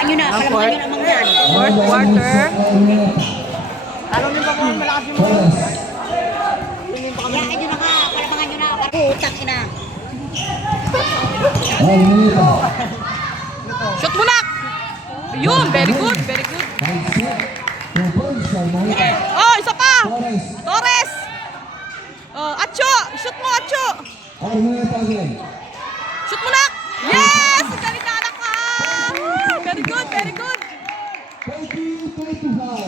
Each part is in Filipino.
Palampakan nyo na. Palampakan nyo naman yan. Fourth quarter. Ano din ba kung malakas yung mga? Hayaan nyo na nga. Palampakan nyo na. Putang ina. Shoot mo na! Yun, very good, very good. Oh, isa pa! Torres! Oh, Acho! Shoot mo, Acho! Shoot mo na! Yes! Galing na anak ka! Very good, very good.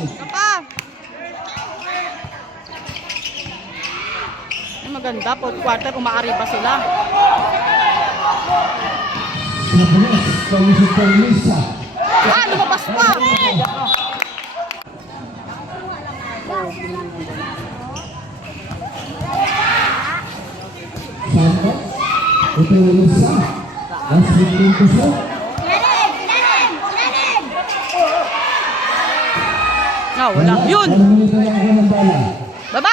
Isa pa. Ay, maganda, fourth quarter, umaari pa sila. Ah, lumabas pa! Ito yung isa. Last 15%. Ah, wala. Yun! Baba!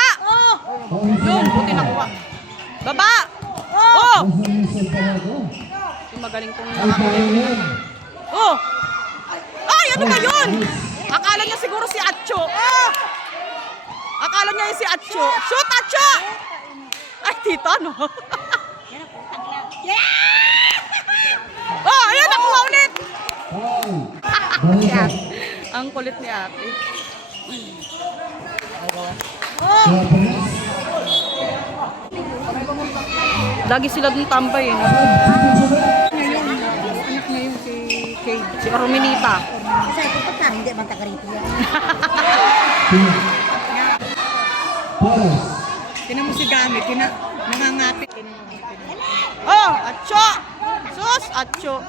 Yun, buti nakuha. Baba! Oh! Yung magaling tong nakakuha. Oh! Ay, ano ba yun? Akala niya siguro si Acho. Oh! Akala niya yung si Acho. Shoot, Acho! Ay, tita, no? Oh, ayan, nakuha ulit! Yan. Ang kulit ni ate. Oh! Lagi sila dun tambay, eh. No? Anak niya yung si Kate. Si Carmenita. Kasi ito pa lang, hindi man taga-rito yan. Tinan mo si Gamit, nangangapit. Oh, Acho! Sus, Acho.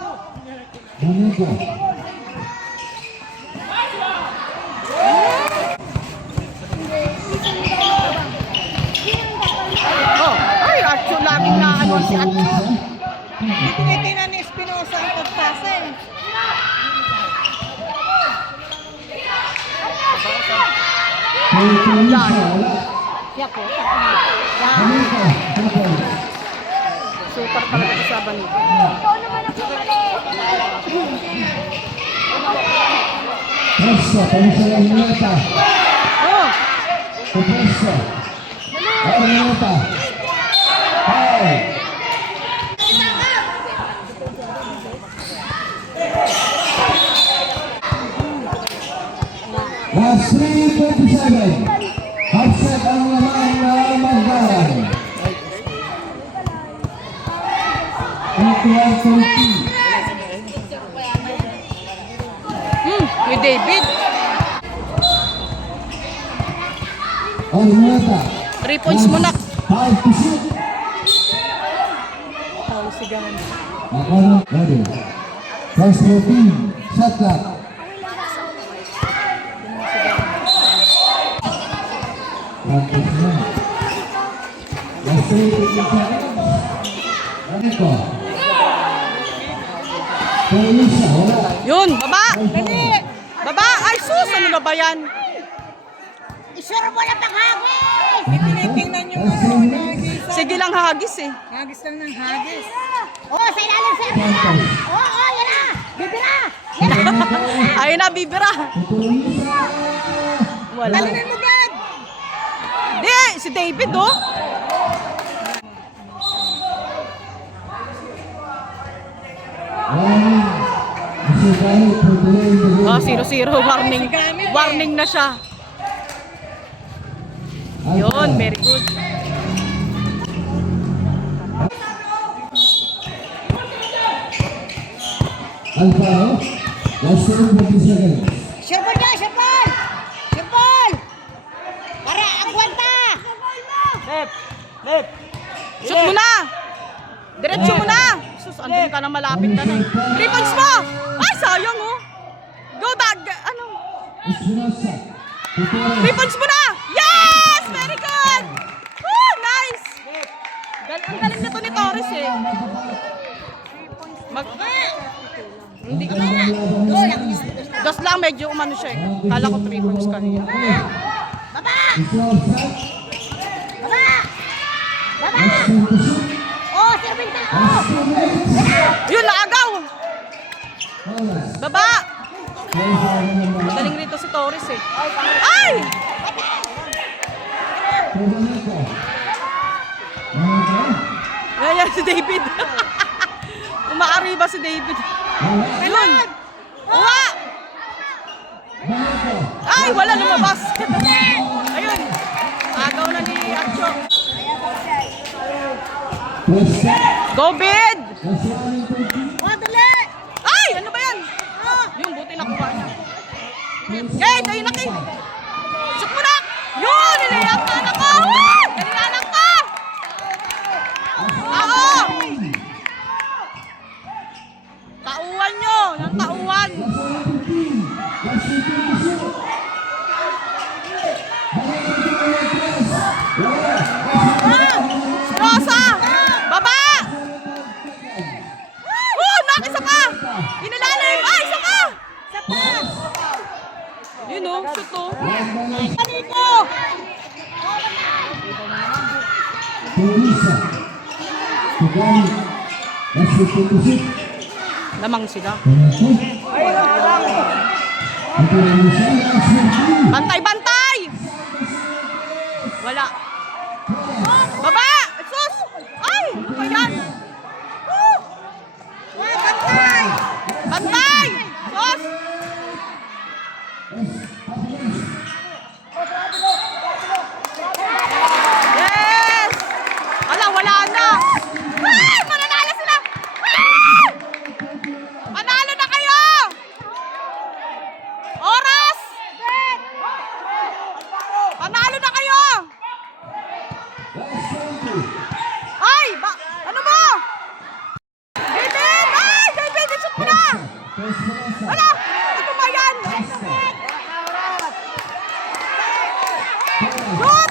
Oh, ay, Acho, laging na ano si Acho. Tinitingnan ni Espinosa ang pagpasa eh. Siya po. Super talaga sa saban nito. Presto, pensa la lunetta. Oh, Presto. La lunetta. Last 3:27. Hapset ang laman na Magdaran. kay David. Oh, lunetta. 3 points mo na. 5 to shoot. Ready. First routine. Shot clock. Last 3:27. Ganito. Paulisa, wala. Yun, baba! Dali! Baba! Ay, sus! Ano na ba yan? Isuro mo na panghagis! Tinitingnan nyo ano, hagis. Sige lang hagis eh. Hagis lang ng hagis. Oh, sa ilalim sir! Oh, yan na! Bibira! Ayun na, bibira. Wala. Talunin mo, Gab! Di, si David oh. Oh, 0-0. Warning. Warning na siya. Yun, very good. Alfaro, last 20 seconds. Sure niya, sure ball! Sure ball! Para, agwanta! Shoot mo na! Diretso mo na! Sus, andun ka na malapit ka na. 3 points mo! Ay, sayang oh! Go back! Ano? Espinosa. 3 points mo na! Yes! Very good! Woo! Nice! Ang galing nito ni Torres eh. Hindi. Just lang medyo umano siya eh. Kala ko 3 points kanina. Baba! Oh, sir Binta! Oh! Yun, naagaw! Baba! Magaling rito si Torres eh. Ay! Ayan si David. Umaariba si David. Ayun. Uwa! Ay, wala lumabas. Ayun. Agaw na ni Acho. Go, Bid! Ay, ano ba yan? Yung buti nakuha niya. Yay, tayo na kayo. Shoot mo na! Yun, nilayang ka na ko! Nalilalang ka! Oo! Tauan nyo! Yung tauan! Rosa! Baba! Nakisa ka! Inalalim! Ay, isa ka! Yun o, shoot o. Kaniko! Lamang sila. Bantay, bantay! Wala. Baba! Sus! Ay! Ano ba yan? Bantay! Bantay! Sus! Yes! Ala, wala na! Ay! Mananalo sila! Ay! Panalo na kayo! Oras! Panalo na kayo! Ay! Ano mo? David! Ay! David! Shoot mo na! Wala! Ito ba yan? Shoot!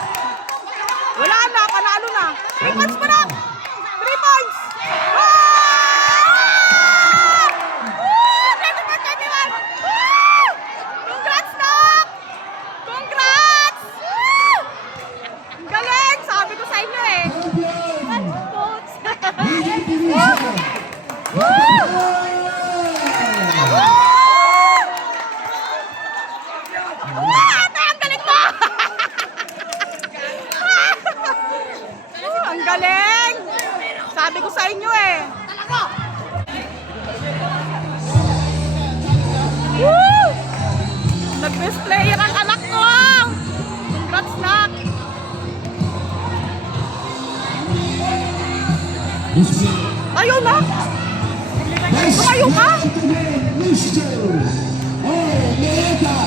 Wala na! Panalo na! 3 points pa na! 3 points! Ah! Woo! 21! Woo! Congrats, Doc! Congrats! Woo! Ang galing! Sabi ko sa inyo eh! Coach! Woo! Woo! Ate, ang galing mo! Ang galing! Sabi ko sa inyo eh. Woo! Nag-best player ang anak ko! Congrats, Nak! Ayaw na! Ayaw ka! Mr. Omega